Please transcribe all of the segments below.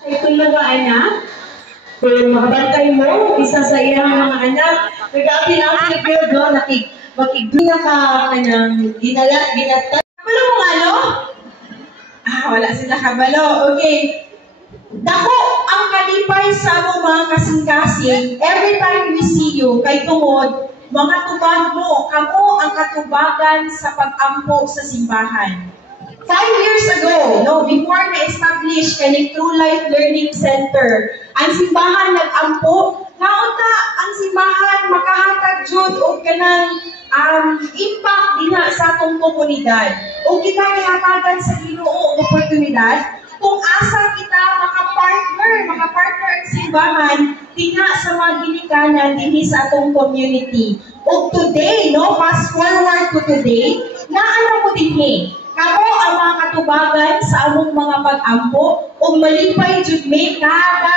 Ito yung mga anak, kung makabantay mo, isa sa iyang mga anak, nag-apil-apil kayo doon, makiguna ka ng ginalat, kabalo mo ano? Wala sila kabalo. Okay. Dako ang kalipay sa among mga kasing-kasing, every time we see you, kay tungod, mga tubag mo, kamo ang katubagan sa pag-ampo sa simbahan. 5 years ago, before na-establish kaning True Life Learning Center, ang simbahan nag-ampo, naunta ang simbahan makahatag jud og kanang impact dinha sa atong komunidad. O kita hatagan sa Ginoo og oportunidad kung asa kita maka-partner ang simbahan dinha sa mga ginikanan dinhi sa atong community. O today, fast forward to today, naano mo dinhi kamo ang mga katubagan sa among mga pag-ampo ug malipay jud mi kada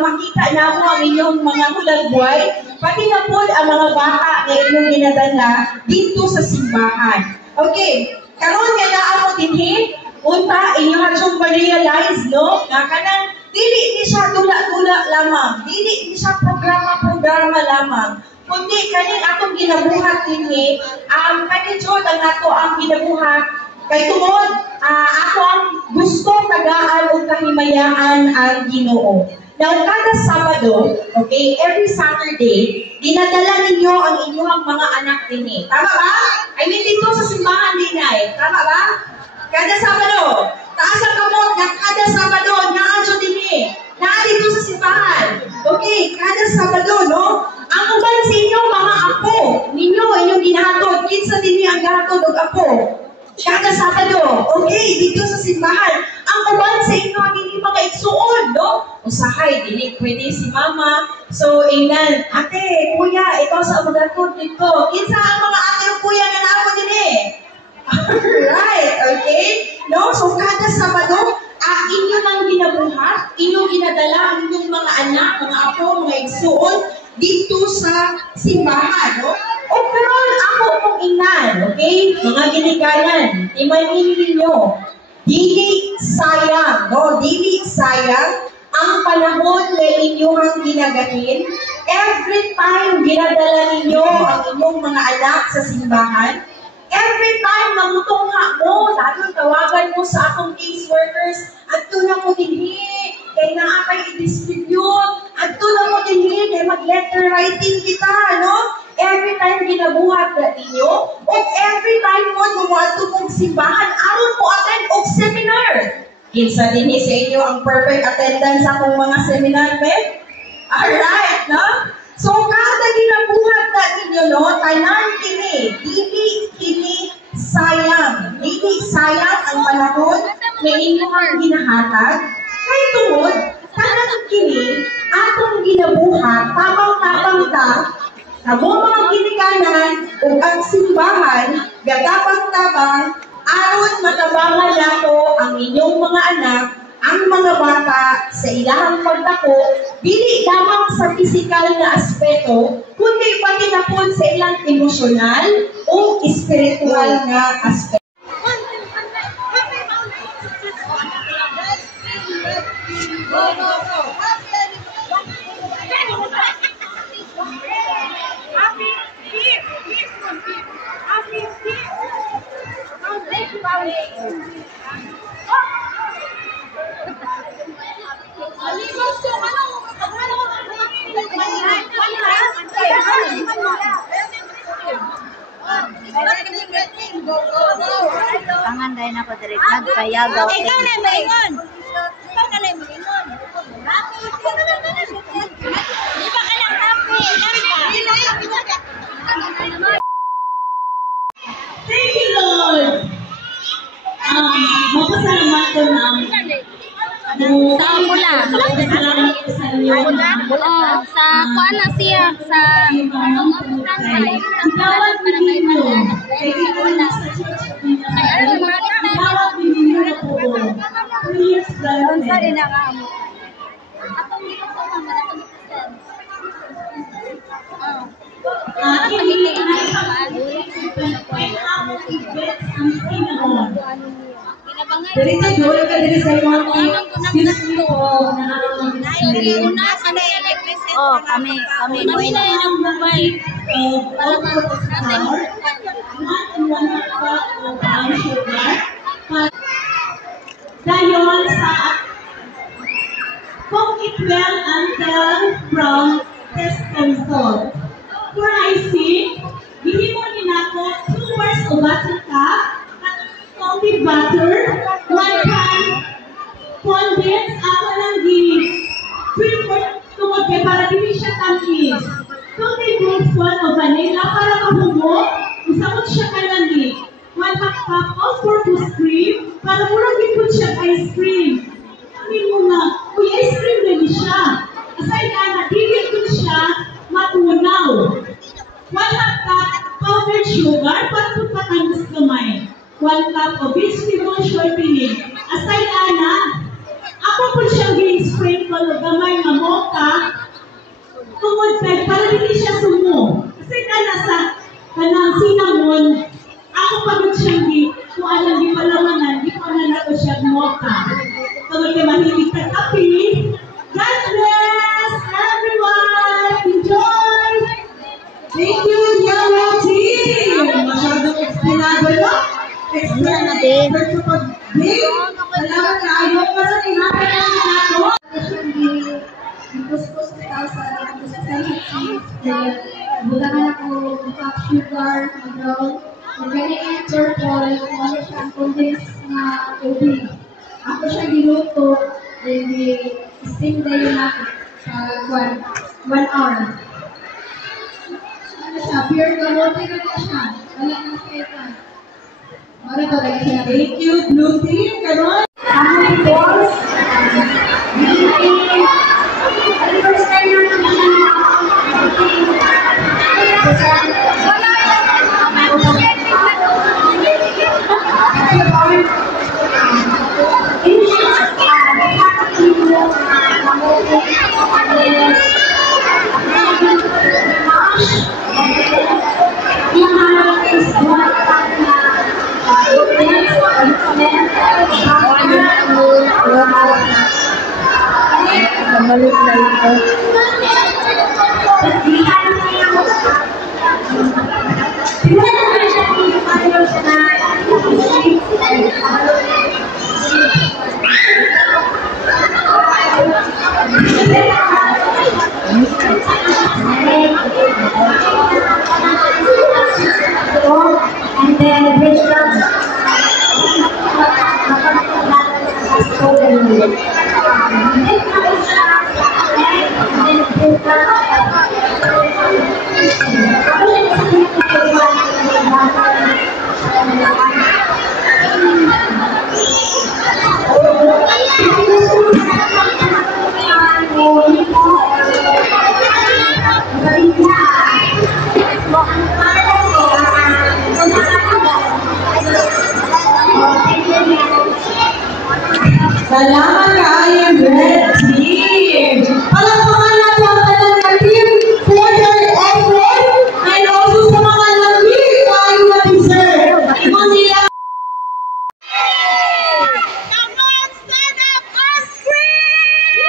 makita namo ang inyong mga hulagway pati na pod ang mga bata nga inyong ginadala dito sa simbahan. Okay, karon nga naa mo dinhi unta inyo hatong ma-realize nga kanang dili ni siya dula-dula lamang, dili ni siya programa lamang, kundi kaning atong ginabuhat dinhi kani jud ang ato ang ginabuhat. Kay tungod, ako ang gusto tagaan o kahimayaan ang Ginoo. Now, kada Sabado, okay, every Saturday, dinadala ninyo ang inyong mga anak din. Tama ba? I mean, dito sa simbahan din ay. Tama ba? Kada Sabado. Taas ang kamot na kada Sabado, naadyo din naa dito sa simbahan. Okay, kada Sabado, ang uban sa inyo, mga apo, inyong ginahatod. Kinsa din ang gahatod og apo. Kada Sabado, okay, dito sa simbahan, ang uban sa inyo ang hindi mga igsuon, Usahay, dili pwede si mama. So, amen. Ate, kuya, ikaw sa magatod dito. Kinsa ang mga ate o kuya nga naako din Alright, okay? So, kada Sabado, inyo nang ginabuhat, inyong ginadala ang inyong mga anak, mga apo, mga igsuon, dito sa simbahan, O karon ako pong inan, okay? Mga ginikanan, imanin ninyo, dili sayang, dili sayang ang panahon na inyong ginagahin. Every time ginadala ninyo ang inyong mga anak sa simbahan, every time na mutungha mo, lalo tawagan mo sa akong case workers, adto na mo dinhi, kay naa kay i-distribute, adto na mo dinhi, kay mag-letter writing kita, Every time ginabuhat na ninyo, o every time mo gumawa itong simbahan, aron mo attend og seminar. Kinsa din sa inyo ang perfect attendance sa akong mga seminar, babe? Alright, So, kada ginabuhat na ninyo, tanan kini, dili sayang. Dili sayang ang panahon na inyong ginahatag. Kaya tungod, tanan kini, atong ginabuhat, tabang-tabang ta, kamo mga ginikanan o ang simbahan, gatabang-tabang, aron matabangan nato ang inyong mga anak, ang mga bata sa ilang pagdako, dili lamang sa pisikal na aspeto, kundi pati na po sa ilang emosyonal o spiritual na aspeto. Tangan dahil ako direct nagpayagaw. Ikaw na maingon. Ikaw na maingon. Di ba ka lang happy? Thank you, Lord. Mapasalamat ko na sa pula. Sa kuan na siya sa bawat Pilipino. Kinabangan Dito, doon ka dito sa mga excuse me po. Oh, kami mo ina ng mobile. Dayon sa cook it well until from test consult. For icing, gihimo ni nako 2 parts of butter cup, coffee butter, 1 can condensed, ako lang prefer tungod kay para dili siya tamis. 2 tablespoon of vanilla para mahubog, usabot siya kalami. 1 half cup all-purpose cream para murag gipod siya ice cream. Sabi mo nga, uy, ice cream rin siya. Aside na, dili ko siya matunaw. 1 half cup powdered sugar para pagpatanos gamay. 1 cup of vegetable shortening. Aside ana, ako po siyang gi-sprinkle o gamay nga mocha tungod kay para hindi siya sumo. Aside ana sa kanang cinnamon, ako pagod siyang kung alam di palawanan, di ko na nato siya mocha. Tungod kay mahilig ka kape. God bless everyone! Enjoy! Thank you, Yellow Team! Masyadong explanado, no? Expert sa pag-big. Salamat na ayaw pa rin. Inapan na ako. Ipus-pus na tao sa cheese. Bulangan ako cup sugar, brown. Organic and purple. Ano siya ang condensed na tubig. Ako siya giluto. Then, steam na yun natin sa 1 hour. Ano siya? Pure kamote na siya. Wala nang skeleton. Thank you, Blue Team. Karon. Ang boss. First time Balik na ito. And then bridge down. Salamat kaayo, Red Team! Palakpakan natin ang talagang team for their effort and also sa mga lamig kaayo na deserve. Ibang nila. Come on, stand up on screen!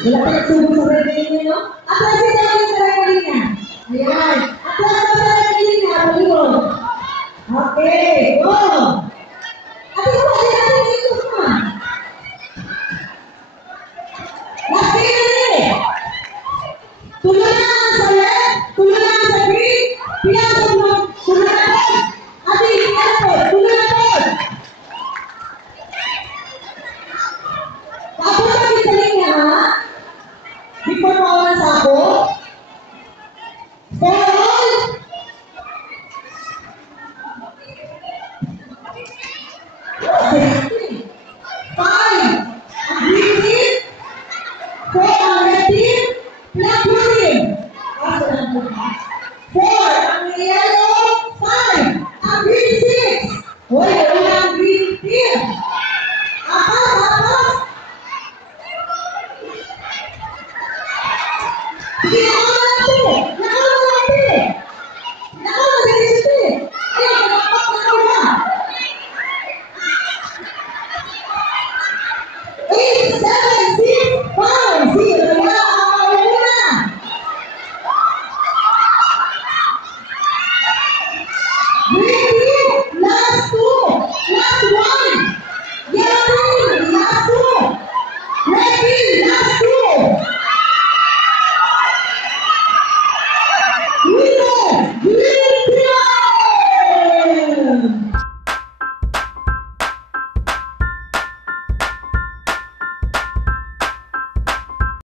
Wala pa nagsubok sa birthday niyo, no? Aplasin namin sa birthday niya. Ayan. Aplasin sa birthday niya. Baligon. Okay. Go. Sige na.